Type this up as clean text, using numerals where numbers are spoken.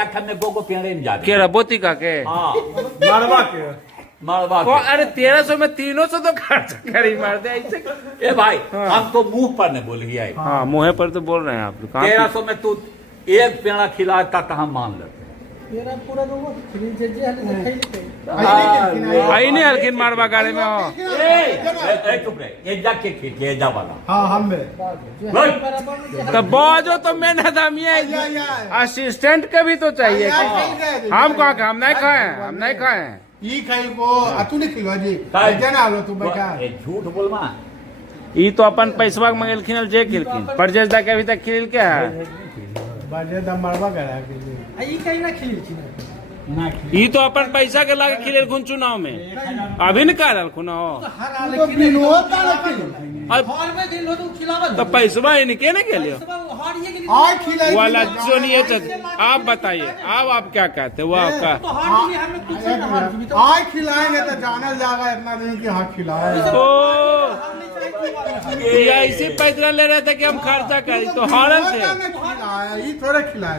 तक हमने गोगो पेड़े में जा केरा बोती का के हाँ मारवा के मरवा को अरे 1300 में 300 तो खर्च करी मार दे ऐसे। ए भाई हम तो मुंह पर ने बोल गया हाँ मुँह पर तो बोल रहे हैं आप। 1300 में तू एक पेड़ा खिलाता तो हम मान लेते आई नहीं हल्किन मारवा गाड़ी में हो चुप रहे ये जाके खींच ये जा वाला हाँ हम तो बाजो तो मेहनत हम ये असिस्टेंट का भी तो चाहिए। हम कहा हम नहीं खाए हम नहीं खाए ई खाइल को तू नहीं खिलवा जी जना लो तू बैठा झूठ बोलवा ई तो अपन पैसवा मंगेलखिन जे खिलखिन परजेश दा के अभी तक खिल के है बाजे दा मरवा करा के ई कहीं ना खिली छी ई तो अपन पैसा के लागे खिले गुन चुनाव में अभी निकाल खुना हो हर हाल तो बिनो ताला हर में दिन हो तो खिलावा तो पैसवा ही निके ना के लियो हर ये के और खिलाई वाला सुनिए आप बताइए आप क्या कहते वो आपका तो हर दिन हमें कुछ ना हर दिन तो आज खिलाएंगे तो जानल जाएगा इतना नहीं कि हाँ खिलाए ओ ये ऐसे पैसा ले रहे थे कि हम खर्चा करें तो हारल थे खिलाया ये थोड़ा खिलाया